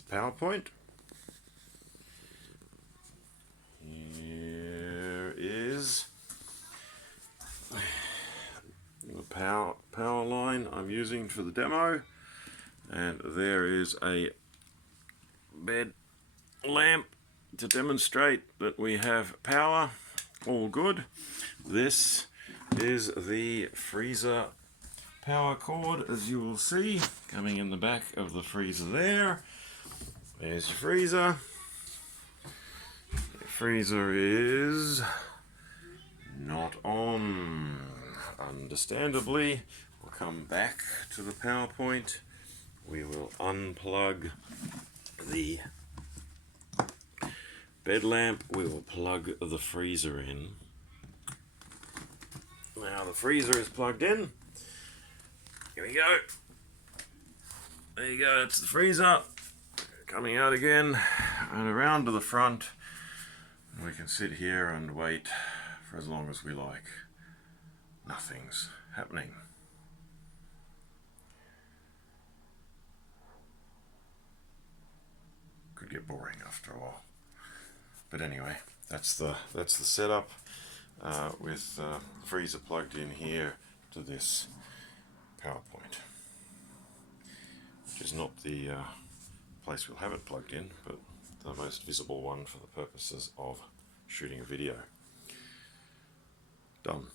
There's the PowerPoint. Here is the power line I'm using for the demo, and there is a bed lamp to demonstrate that we have power. All good. This is the freezer power cord, as you will see, coming in the back of the freezer there. There's your freezer. The freezer is not on. Understandably, we'll come back to the PowerPoint. We will unplug the bed lamp. We will plug the freezer in. Now the freezer is plugged in. Here we go. There you go, that's the freezer. Coming out again and around to the front. We can sit here and wait for as long as we like. Nothing's happening. Could get boring after a while. But anyway, that's the setup with the freezer plugged in here to this PowerPoint, which is not the place we'll have it plugged in, but the most visible one for the purposes of shooting a video. Done.